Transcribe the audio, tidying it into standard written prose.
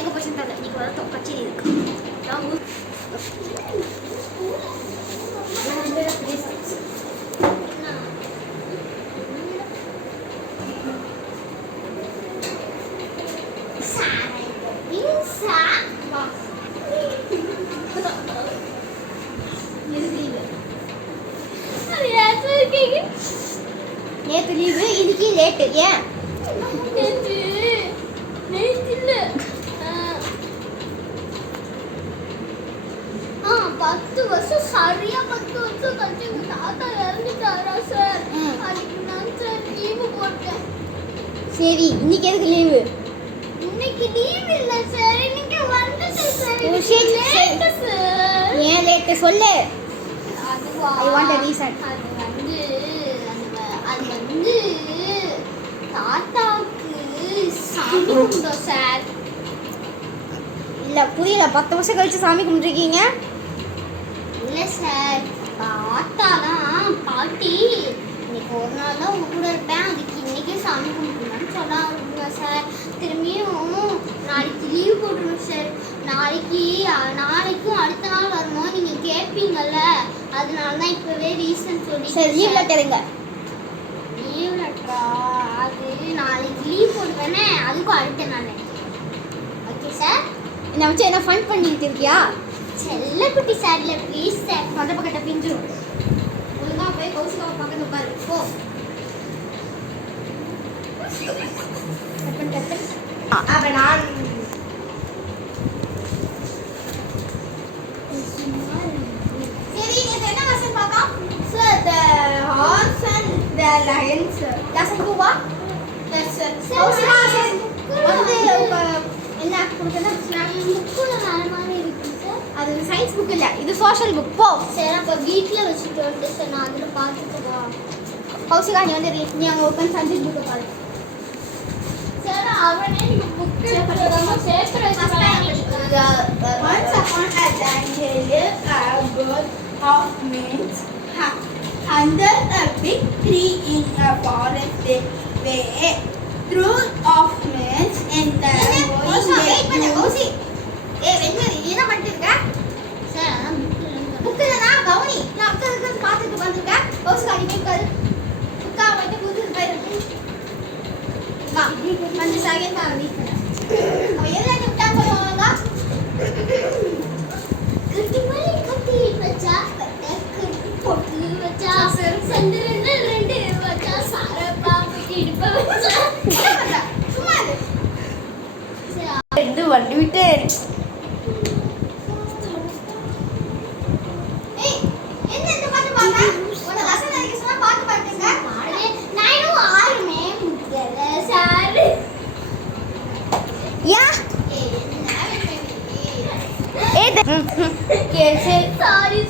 எங்கே போச்சுன்னு தெரியல. இன்னைக்கு வர கச்சேரி இருக்கு. நேற்று லீவு, இன்னைக்கு லேட்டு. ஏன்? நேற்று இல்லை, 10 வருஷம் சரியா 10 வருஷம் கழிச்சு எங்க தாத்தா இறந்துட்டாரா சார். அதுக்கு நான் சார் லீவு போட்டேன். சரி, இன்னைக்கு எதுக்கு லீவு? இன்னைக்கு லீவ் இல்ல சார், இன்னைக்கு வந்துட்டேன் சார். Late sir. ஏன் லேட் சொல்லு. அதுவா, ஐ வாண்ட் a reason. அது வந்து தாத்தாவுக்கு சாமி கும்பிட்டோம் சார். இல்ல புரியல, 10 வருஷம் கழிச்சு சாமி கும்பிட்டுருக்கீங்க? இல்லை சார், தாத்தாலாம் பாட்டி இன்னைக்கு ஒரு நாள் தான் உங்க கூட இருப்பேன், அதுக்கு இன்னைக்கே சாமி கும்பிட்டுருந்தான்னு சொன்னாங்க சார். திரும்பியும் நாளைக்கு லீவ் போட்டுருவோம் சார். நாளைக்கும் அடுத்த நாள் வரும்போது நீங்கள் கேட்பீங்கல்ல, அதனால தான் இப்போவே ரீசன் சொல்லி சார். லீவ் லெட்டருங்க. லீவ் லெட்டரா? அது நாளைக்கு லீவ் போடுவேனே, அதுக்கும் அடுத்த நாள். Okay sir. என்னை வச்சு என்ன ஃபன் பண்ணிட்டு இருக்கியா? செல்ல குட்டி சார். இல்லை ப்ளீஸ் சார். சொந்த பக்கத்தை பிஞ்சிடும். ஒழுங்காக போய் கௌசிகாவை பக்கத்து உட்காரு போ. அப்புறம் நான் சரி, நீ என்ன லெசன் பார்க்கா? Sir, the horse and the lions. Lesson 2 வா? Yes sir. கௌசிகா சார் வந்து என்ன கொடுத்தா புக்குல வேற மாதிரி இருக்கு சார். அது சயின்ஸ் புக் இல்லை, இது சோஷியல் புக். போ சார். அப்போ வீட்டில் வச்சுட்டு வந்து சார் நான் அதில் பார்த்துட்டு வா. கௌசிகா நீ வந்து நீ அங்கே ஓப்பன் சயின்ஸ் புக்கை பாரு சார். அவனே நீங்கள் book paper Once upon a time there lived a group of men under a big tree in a forest. They were through of men and the boys were என்ன பண்ணிருக்க sir? புக்குலனா கவுனி நான் அக்கா பார்த்துட்டு வந்திருக்கேன். கௌசிகா நீ போய் புக்கா வந்து புதுசு போயிருக்கு. வா வந்து செகண்ட் தான் வீக் பண்ண. அவ எதுல விட்டா சொல்லுவாங்க? கட்டி மாதிரி கட்டி வச்சா கட்டி போட்டு வச்சா சந்திரன் 2 வச்சா சாரப்பா இடுப்ப வச்சா. சும்மா ரெண்டு வண்டி விட்டு कैसे सारी